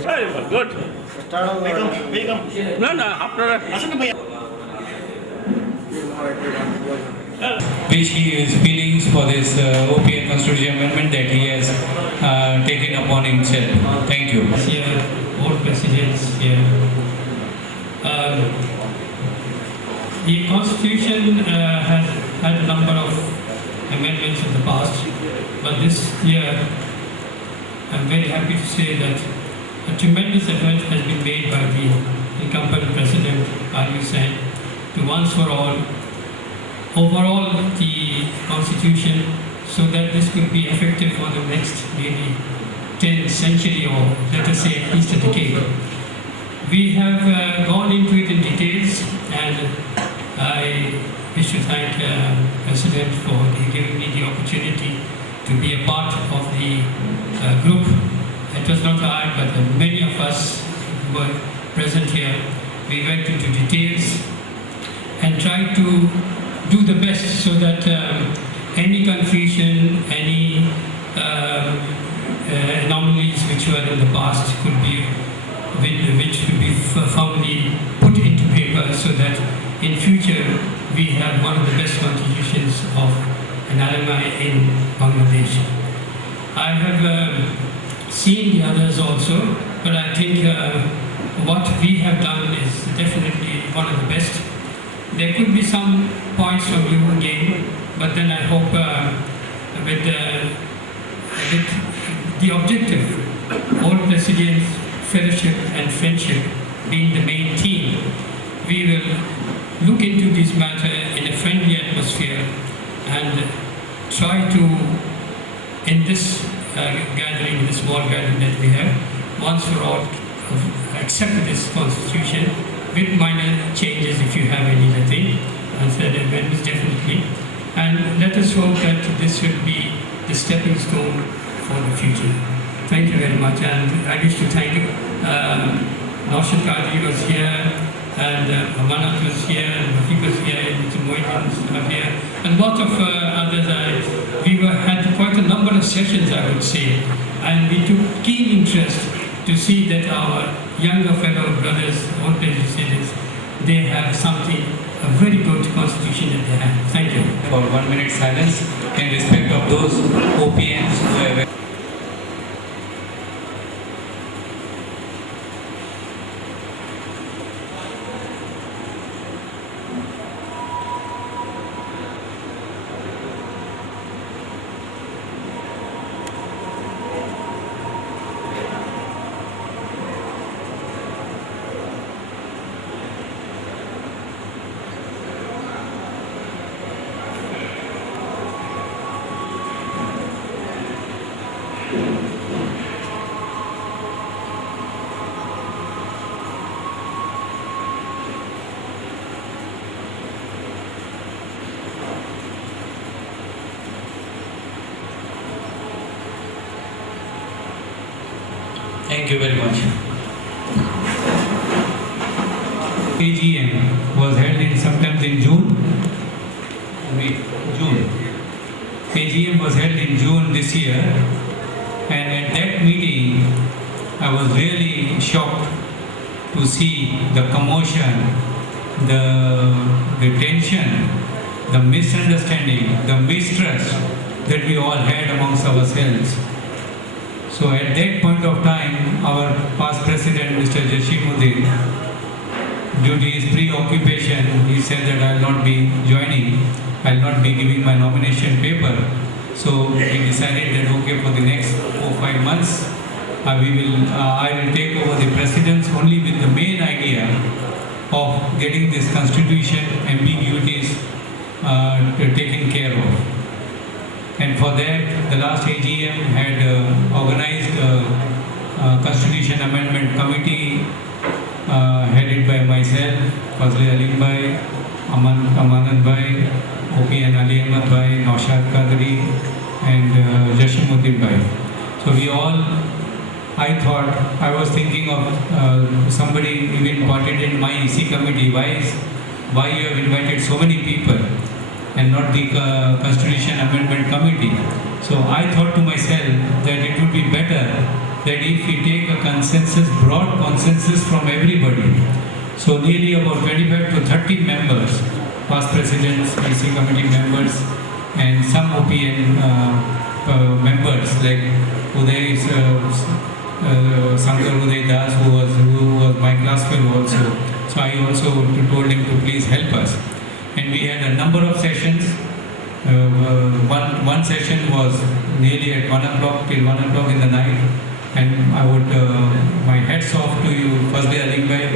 Very good. No, no, after which his feelings for this OPA constitution amendment that he has taken upon himself. Thank you. Here, board presidents here. The constitution has had a number of amendments in the past, but this year I'm very happy to say that a tremendous effort has been made by the incumbent president, R.U. Sen, to once for all overhaul the constitution so that this could be effective for the next maybe 10th century, or let us say at least a decade. We have gone into it in details, and I wish to thank President for giving me the opportunity to be a part of the group. It was not I, but many of us who were present here. We went into details and tried to do the best so that any confusion, any anomalies which were in the past could be firmly put into paper, so that in future we have one of the best constitutions of an alumni in Bangladesh. I have seen the others also, but I think what we have done is definitely one of the best. There could be some points from you again, but then I hope with the objective, all presidents, fellowship and friendship being the main theme, we will look into this matter in a friendly atmosphere and try to, in this gathering, this small gathering that we have, once for all, accept this constitution with minor changes if you have any other thing, and said amendments definitely. And let us hope that this will be the stepping stone for the future. Thank you very much, and I wish to thank Naushad Qadri was here, and Amanat was here, and Rafiq was here, and Mr. Mohiddin was here, and lots of others. We had quite a number of sessions, I would say, and we took keen interest to see that our younger fellow brothers, old legislators, they have something, a very good constitution that they have. Thank you. For 1 minute silence in respect of those OPMs who have. Thank you very much. AGM was held sometimes in June. AGM was held in June this year, and at that meeting I was really shocked to see the commotion, the tension, the misunderstanding, the mistrust that we all had amongst ourselves. So at that point of time, our past president, Mr. Jashimuddin, due to his preoccupation, he said that I will not be joining, I will not be giving my nomination paper. So we decided that okay, for the next 4-5 months, I will take over the presidency only with the main idea of getting this constitution ambiguities taken care of. And for that, the last AGM had organized a Constitution Amendment Committee headed by myself, Fazli Alim Bhai, Amanat Bhai, OP and Ali Ahmad Bhai, Naushad Qadri, and Jashimuddin Bhai. So we all, I was thinking of somebody even wanted in my EC committee, why you have invited so many people and not the Constitution Amendment Committee. So I thought to myself that it would be better that if we take a consensus, broad consensus from everybody, so nearly about 25 to 30 members, past presidents, EC committee members, and some OPN members like Uday, Sankar Uday Das, who was my class fellow also. So I also told him to please help us. And we had a number of sessions. One session was nearly at 1 o'clock till 1 o'clock in the night. And I would, my hats off to you, firstly Ali Bhai,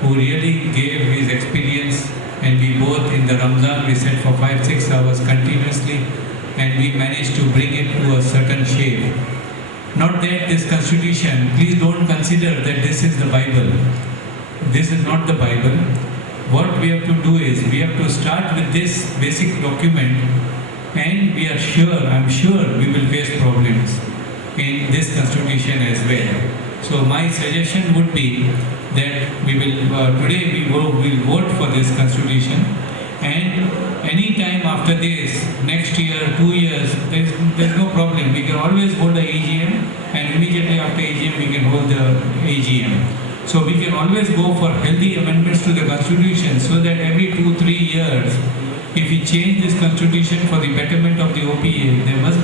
who really gave his experience, and we both in the Ramzan, we sat for 5-6 hours continuously, and we managed to bring it to a certain shape. Not that this constitution, please don't consider that this is the Bible. This is not the Bible. What we have to do is, we have to start with this basic document, and we are sure, I'm sure we will face problems in this constitution as well. So my suggestion would be that we will, today we will vote for this constitution, and any time after this, next year, 2 years, there's no problem. We can always hold the AGM, and immediately after AGM we can hold the AGM. So we can always go for healthy amendments to the constitution, so that every 2-3 years, if we change this constitution for the betterment of the OPA, there must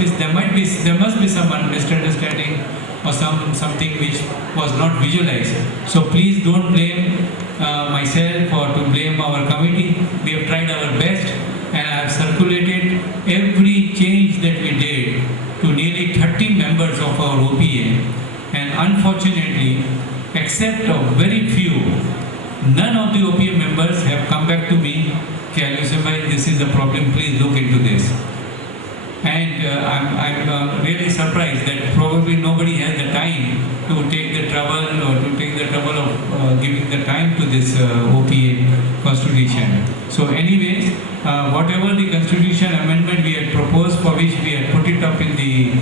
be some misunderstanding or something which was not visualized. So please don't blame myself or to blame our committee. We have tried our best, and I have circulated every change that we did to nearly 30 members of our OPA, and unfortunately, except a very few, none of the OPA members have come back to me, this is a problem, please look into this. And I'm really surprised that probably nobody has the time to take the trouble of giving the time to this OPA constitution. So anyways, whatever the constitution amendment we had proposed, for which we had put it up in the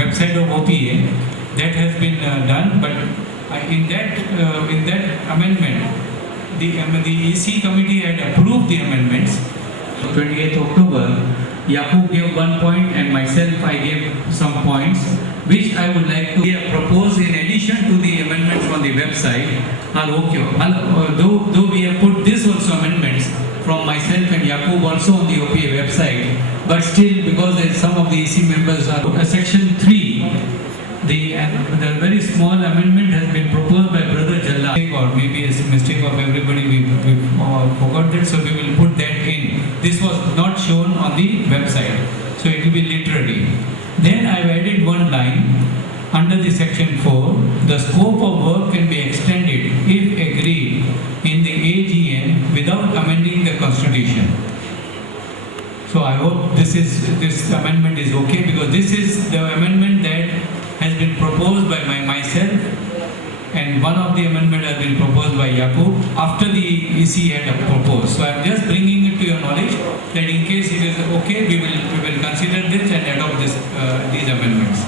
website of OPA, that has been done, but in that amendment, the EC committee had approved the amendments. 28th October, Yaqub gave 1 point and myself I gave some points, which I would like to propose in addition to the amendments on the website are okay. Though we have put this also amendments from myself and Yaqub also on the OPA website, but still, because some of the EC members are section 3. The very small amendment has been proposed by Brother Jalla, or maybe a mistake of everybody, we forgot that, so we will put that in. This was not shown on the website, so it will be literally. Then I have added one line under the section 4, the scope of work can be extended if agreed in the AGM without amending the constitution. So I hope this amendment is okay, because this is the amendment that has been proposed by myself, and one of the amendment has been proposed by Yaqub after the EC had proposed. So I am just bringing it to your knowledge that in case it is okay, we will consider this and adopt these amendments.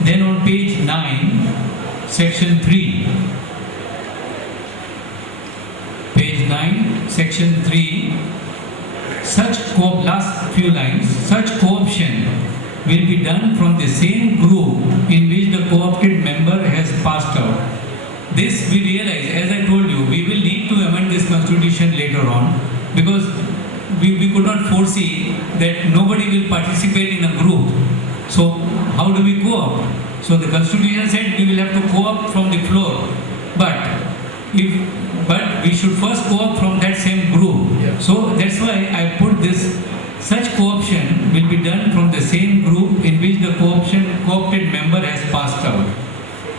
Then on page 9, section 3. Page 9, section 3. Last few lines, such co-option will be done from the same group in which the co-opted member has passed out. This we realize, as I told you, we will need to amend this constitution later on, because we could not foresee that nobody will participate in a group. So how do we co-opt? So the constitution said we will have to co-opt from the floor, but we should first co-opt from that same group. Yeah. So that's why I put this. Such co-option will be done from the same group in which the co-opted member has passed out.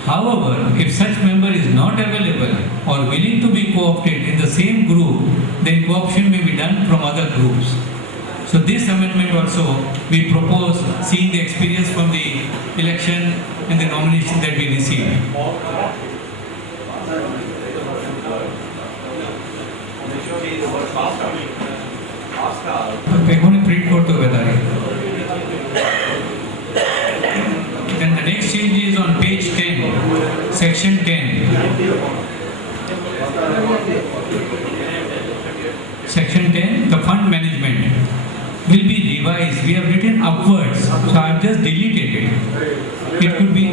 However, if such member is not available or willing to be co-opted in the same group, then co-option may be done from other groups. So this amendment also we propose, seeing the experience from the election and the nomination that we received. Then the next change is on page 10, section 10. Section 10, the fund management will be revised. We have written upwards, so I have just deleted it. It could be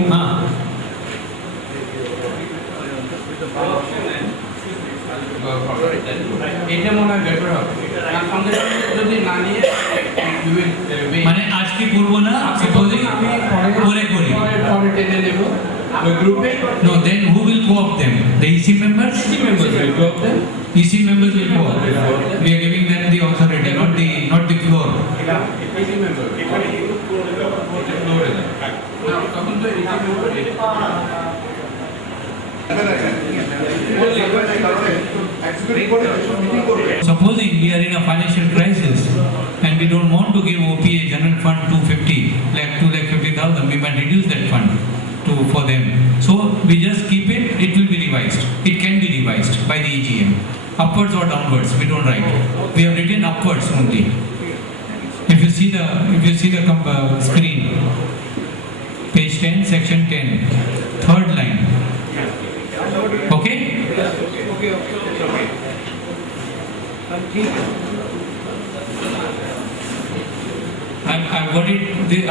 এটা মনে হয় better হবে যদি না নিয়ে মানে আজকে করবো না, সাপোজিং পরে করি, পরে টেনে নেব ওই গ্রুপে। No, then who will co-opt them? The EC members? EC members will go them. EC members will co-opt. We are giving them the authority, not the floor. EC member না তখন তো EC member Supposing we are in a financial crisis and we don't want to give OPA general fund 250 lakh 2,50,000, we might reduce that fund for them. So we just keep it, it will be revised. It can be revised by the AGM. Upwards or downwards, we don't write. We have written upwards only. If you see the screen, page 10, section 10, third line. Okay?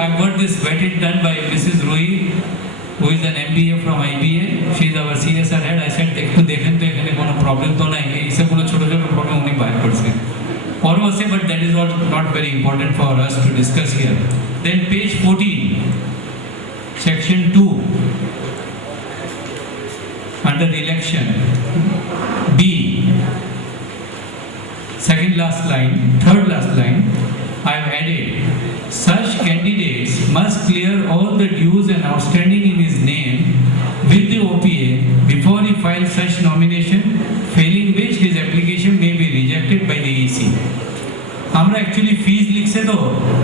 I've got this vetted done by Mrs. Roy, who is an MBA from IBA. She is our CSR head. I said, একটু দেখেন তো এখানে কোনো problem তো নাই, এইসবগুলো ছোট ছোট প্রবলেম উনি বাইর করছে। Or was say, but that is not very important for us to discuss here. Then page 14, section 2, under the election, B, second last line, third last line, I have added, such candidates must clear all the dues and outstanding in his name with the OPA before he files such nomination, failing which his application may be rejected by the EC. আমরা actually ফিজ লিখছে তো,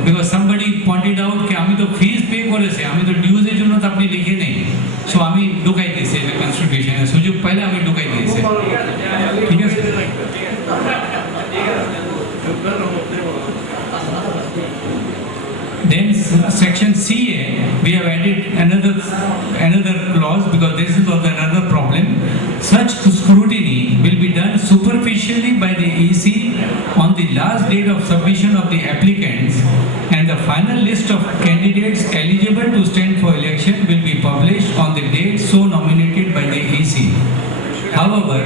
because somebody pointed out কি আমি তো ফিজ pay করেছি, আমি তো ডিউজের জন্য তো আপনি লিখে নেই। সো আমি ঢুকাই দিয়েছি এটা কনস্টিটিউশনে, সুযোগ পাইলে আমি ঢুকাই দিয়েছি। ঠিক আছে? Then section CA, we have added another clause because this is also another problem. Such scrutiny will be done superficially by the EC on the last date of submission of the applicants, and the final list of candidates eligible to stand for election will be published on the date so nominated by the EC. However,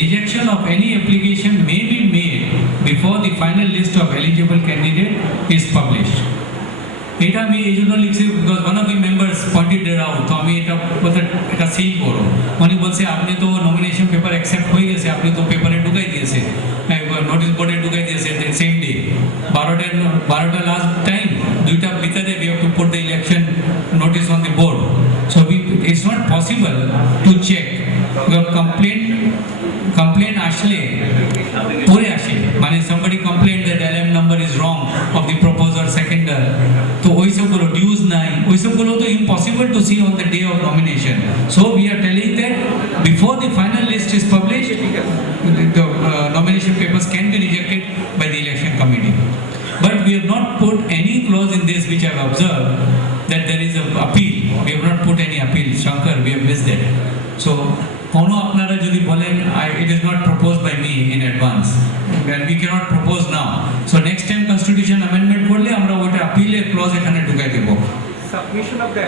rejection of any application may be made before the final list of eligible candidate is published. এটা আমি এই জন্য লিখছি because one of the members pointed it out, তো আমি এটা seal করো। উনি বলছে আপনি তো নমিনেশন পেপার অ্যাকসেপ্ট হয়ে গেছে, আপনি তো পেপারে ঢুকাই দিয়েছে, নোটিস বোর্ডে ঢুকাই দিয়েছে সেম ডে, 12টা লাস্ট টাইম, 2টা ভিতরে we have to put the election notice on the board. So it's not possible to check. Your complaint আসলে পরে আসে, মানে somebody complained that LM number is wrong of the proposer seconder, তো ওইসবগুলো dues নাই, ওইসবগুলো তো impossible to see on the day of nomination. So we are telling that before the final list is published, the nomination papers can be rejected by the election committee. But we have not put any clause in this which I have observed that there is an appeal. We have not put any appeal. Shankar, we have missed that. So কোনো আপনারা যদি বলেন it is not proposed by me in advance and we cannot propose now, so next time constitution amendment করলে আমরা ওটা appeal clause এখানে ঢুকাই দেব। Submission of the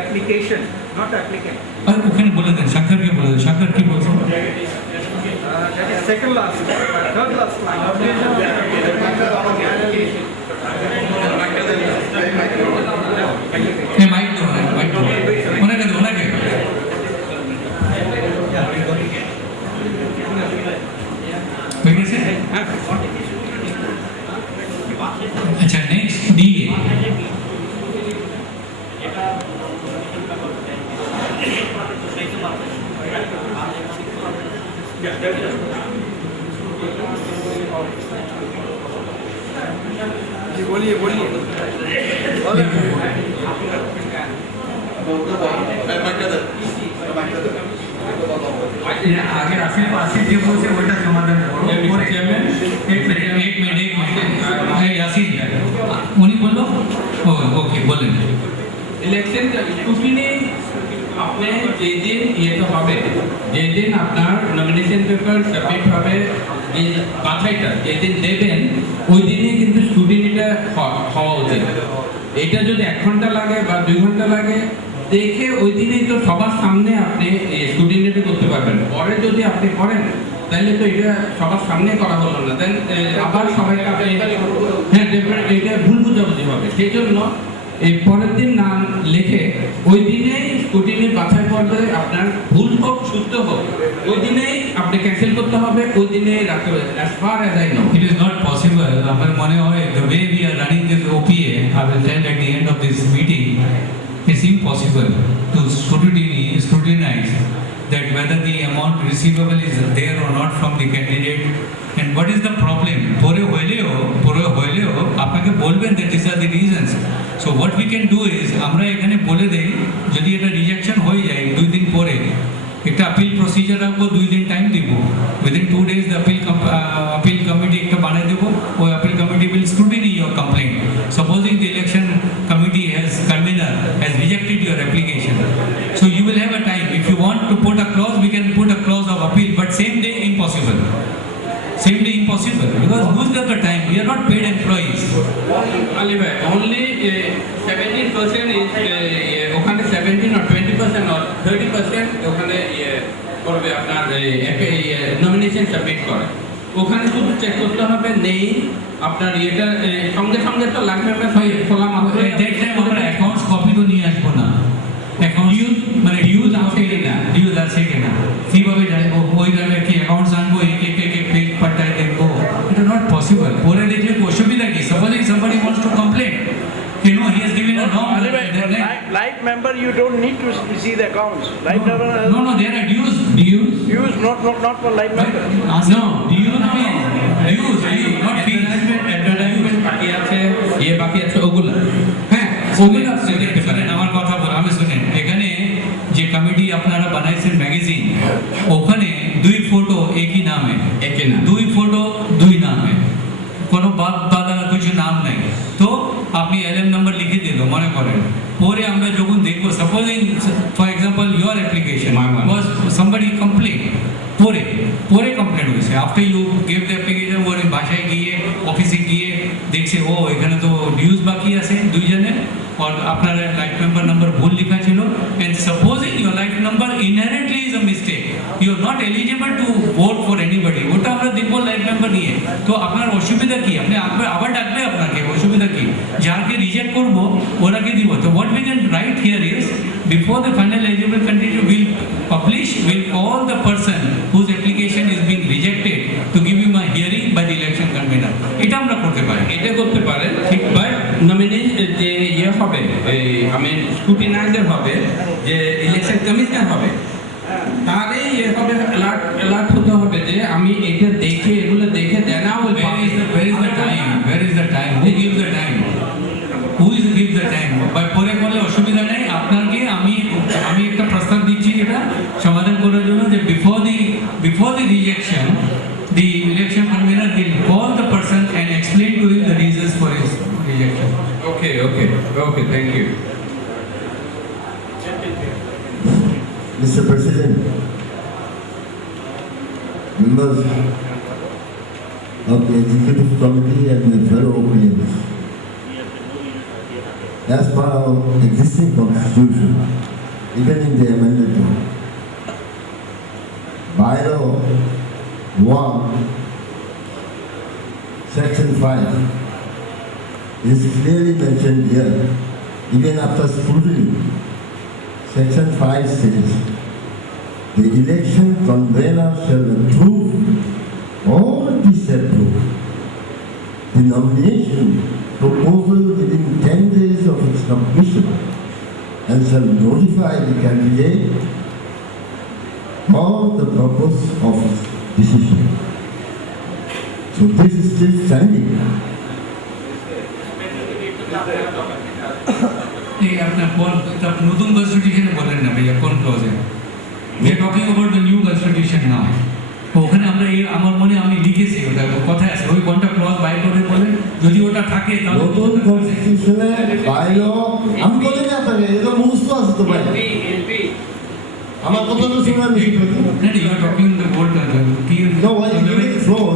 application, not applicant. আর ওখানে বলে দেন, শাঙ্করকে বলে দেন, শাঙ্কর কি বলছেন? That is second last, third last line. Mic তো ওনাকে হয়ে গেছে। আচ্ছা, নেক্সট DA, बोलिए আগে আসিফ যে বলছে ওইটা সমাধান করো। এক মিনিট আসিফ উনি বললো ওকে বলেন। ইলেকশন স্ক্রুটিনি আপনি যেদিন ইয়েতে হবে, যেদিন আপনার নমিনেশন পেপার সাবমিট হবে, যে বাছাইটা যেদিন দেবেন ওই দিনই কিন্তু স্ক্রুটিনিটা হওয়া উচিত। এটা যদি 1 ঘন্টা লাগে বা 2 ঘন্টা লাগে, দেখে ওই দিনেই তো সবার সামনে আপনি স্টুডেন্টে করতে পারবেন। পরে যদি আপনি করেন তাহলে তো এটা সবার সামনে করা হলো না, দেন আবার সবাইকে আপনি হ্যাঁ ডেফিনেটলি এটা ভুল বুঝাবুঝি হবে। সেই জন্য এই পরের দিন নাম লিখে ওই দিনেই স্কুটিনি বাছাই করবে, আপনার ভুল হোক শুদ্ধ হোক ওই দিনেই আপনি ক্যান্সেল করতে হবে, ওই দিনেই রাখতে হবে। As far as I know It is not possible. আমার মনে হয় the way we are running this OPA, I will tell at the end of this meeting, it's impossible to scrutinize that whether the amount receivable is there or not from the candidate and what is the problem. পরে হইলেও আপনাকে বলবেন that these are the reasons. So what we can do is আমরা এখানে বলে দেই যদি এটা রিজেকশন হয়ে যায় 2 দিন পরে একটা আপিল প্রসিজার রাখবো, 2 দিন টাইম দিব, within 2 days the appeal committee একটা বানাই দেবো, ওই appeal committee will scrutiny your complaint. Supposing the election committee has rejected your application, so you will have a time. If you want to put a clause, we can put a clause of appeal, but same day impossible. Same day impossible because who's got the time? We are not paid employees. Ali bhai, only 17% is ওখানে 17 or 20% or 30% ওখানে করবে আপনার nomination submit করে, ওখানে শুধু check করতে হবে নেই আপনার এটা সঙ্গে সঙ্গে তো লাগবে না, খোলা মাত্র That time আমরা অ্যাকাউন্টস কপি তো নিয়ে আসবো না, অ্যাকাউন্ট মানে ডিউজ আছে কিনা কিভাবে জানবো, ওই জায়গায় কি অ্যাকাউন্টস আনবো, এক পেজ পাল্টায় দেখবো, এটা নট পসিবল। পরে দেখলে অসুবিধা কি? Supposing somebody wants to complain, you know, he has given a wrong Live member, you don't need to see the accounts. Live member. No, there are dues. Use not for live member. No, dues, not fees. Advertisement বাকি আছে, বাকি আছে ওগুলো, হ্যাঁ ওগুলো শুনেন আমার কথা বল, আমি শুনেন এখানে যে কমিটি আপনারা বানাইছেন ম্যাগাজিন, ওখানে 2 ফটো একই নামে, 2 ফটো 2 নামে, কোনো বাদ বাঁধা কিছু নাম নেই, তো আপনি এলএম নাম্বার লিখে দিল মনে করেন, পরে আমরা যখন দেখবো supposing for example your application was somebody complain, পরে কমপ্লেন হয়েছে, after you gave the application, ওরে বাসায় গিয়ে অফিসে গিয়ে দেখছে ও এখানে তো ডিউজ বাকি আছে 2 জনের, और আপনার লাইফ মেম্বার নাম্বার ভুল লেখা ছিল, and supposing your life number inherently is a mistake, you are not eligible to vote for anybody, ওটা আমরা দেখবো লাইফ মেম্বার নিয়ে, তো আপনার অসুবিধা কি? আপনি আবার ডাকবে আপনাকে, অসুবিধা কি? যাকে রিজেক্ট করবো ওরাকে দিব। তো what we can write here is before the final eligible candidate will publish, will call the person whose application is being rejected to give him a hearing by the election convener. এটা আমরা করতে পারি, এটা করতে পারেন ঠিক, but nominate যে হবে আমি স্কুটিনাইজার হবে, যে ইলেকশন কমিশনার হবে, তাহলে হবে অ্যালার্ট হতে হবে যে আমি এটা দেখে এগুলো দেখে দেন না ওই where is the time who gives the time পরে বলে অসুবিধা নেই, আপনাকে আমি একটা প্রস্তাব দিচ্ছি এটা সমাধান করার জন্য, যে before the rejection the election convener will call the person and explain to him the reasons for his rejection. Okay, thank you. Mr. President, members of the Executive Committee and the fellow opinions, as per our existing constitution, even in the amended one, bylaw 1, section 5, is clearly mentioned here, even after scrutiny. Section 5 says, the election convener shall approve or disapprove the nomination proposal within 10 days of its submission and shall notify the candidate of the purpose of its decision. So this is still standing. এই আপনার নতুন কনস্টিটিউশনে বলেন না ভাইয়া কোন ক্লজে? We are talking about the new constitution now. ওখানে আমরা আমার মনে আমি লিখেছি ওটা কথা আছে, ওই কোনটা ক্লজ বাই করে বলে যদি ওটা থাকে তাহলে নতুন কনস্টিটিউশনে বাইলো আমি বলি না আপনাকে, এটা মুখস্থ আছে তো ভাই, আমার কথা তো শুনে আমি শিখেছি। No, you are talking the old No, why you give me the floor?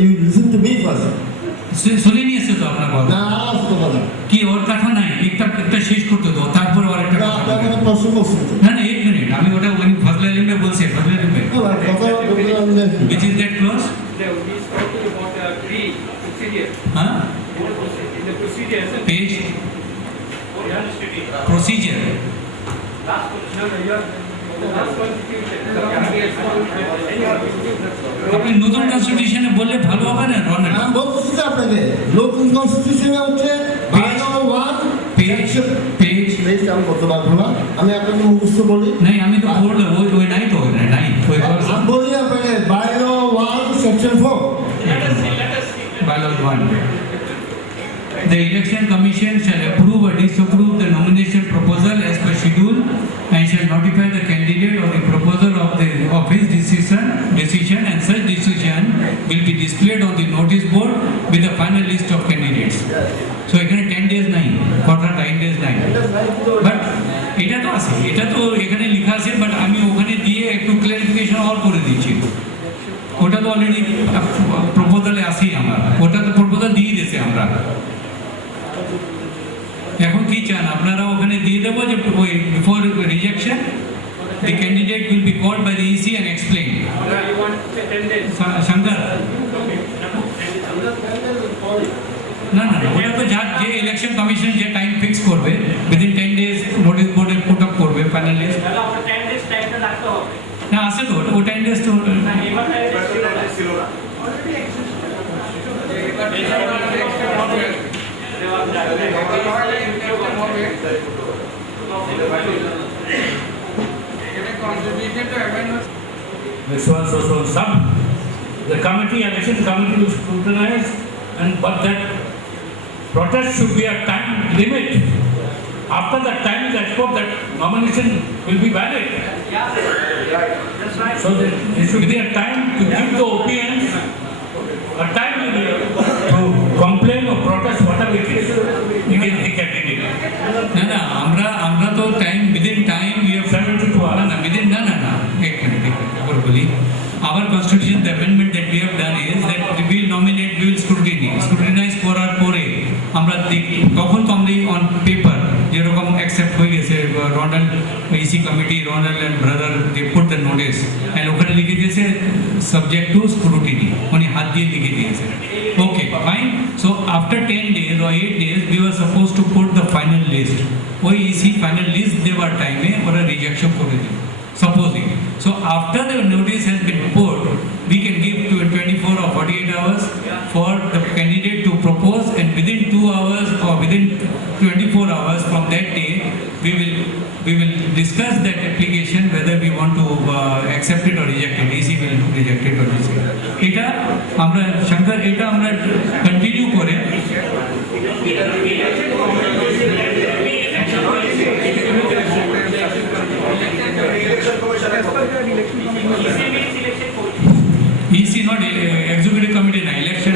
You listen to me first. শুনে নিয়েছে তো আপনার কথা না, আওয়াজ তো বলা। কি ওর কথা নাই, একটা শেষ করতে দাও, তারপরে আর একটা কথা বলবে। পরামর্শ করছি তো। না না 1 মিনিট, আমি ওটা ওই ফজলে আলিমে বলছি, ফজলে আলিমে এবার কথা বললাম যে which is that clause? Yeah, he's talking about procedure. Huh? In the procedure, sir. Page procedure. No, you are the last constitution. আপনি নতুন কনস্টিটিউশনে বললে ভালো হবে না রনেট? আমি বলছি তো আপনাকে নতুন কনস্টিটিউশনে হচ্ছে বায়োল 1 পেজ পেজ পেজ আমি করতে পারবো না, আমি আপনাকে মুখস্থ বলি। নাই, আমি তো পড়লে ওই নাই তো, নাই ওই আমি বলি আপনাকে বায়োল 1 section 4। bylaw 1. The election commission shall approve or disapprove the nomination proposal as per schedule and shall notify the candidate or the proposer of his decision, and such decision will be displayed on the notice board with the final list of candidates. So এখানে 10 days নাই, কথা 10 days নাই, but এটা তো আছে, এটা তো এখানে লেখা আছে, বাট আমি ওখানে দিয়ে একটু ক্লারিফিকেশন অল করে দিচ্ছি। ওটা তো অলরেডি প্রপোজালে আসি আমার, ওটা তো প্রপোজাল দিয়ে দিয়েছে আমরা। এখন কি চান আপনারা? ওখানে দিয়ে দেবো যে before rejection the candidate will be called by the EC and explained. You want 10 days. Shankar না না, ওটা তো যে ইলেকশন কমিশন যে টাইম ফিক্স করবে উইদিন 10 days নোটিস বোর্ডে পুট আপ করবে ফাইনাল লিস্ট। তাহলে আপনার 10 days টাইমটা রাখতে হবে। না আছে তো, ও 10 days তো না, এবার ছিল না। This one so some. The committee, election committee will scrutinize, but that protest should be a time limit. After that time is expired, that nomination will be valid. So there should be a time to give the opinions, a time limit to complain or protest whatever it is against the candidate. না না, আমরা তো time within time we have 72 hours. না within না এক minute আবার বলি। Our constitution, the amendment that we have done is that we will nominate, we will scrutinize করার পরে আমরা দেখি, তখন তো আমরা অন পেপার যেরকম অ্যাকসেপ্ট হয়ে গেছে রন্ডাল ইসি কমিটি, রন্ডাল and brother they put the notice and ওখানে লিখে দিয়েছে সাবজেক্ট টু স্ক্রুটিনি, মানে হাত দিয়ে লিখে দিয়েছে। Okay fine. So after 10 days or 8 days we were supposed to put the final list. ওই ইসি ফাইনাল লিস্ট দেওয়ার টাইমে ওরা রিজেকশন করে দিল supposing. So after the notice has been put, we can give to 24 or 48 hours for the candidate to propose, and within 2 hours or within 24 hours from that day, we will discuss that application whether we want to accept it or reject it. EC will reject it or receive it. এটা আমরা শঙ্কর, এটা আমরা continue করে EC not executive committee na election.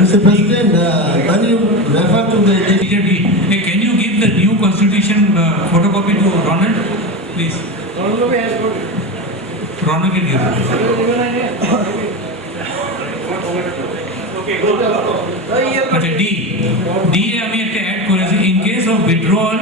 Mr. President, when you refer to the Hey, can you give the new constitution photocopy to Ronald, please? Ronald can give it. আচ্ছা D আমি একটা add করেছি, in case of withdrawal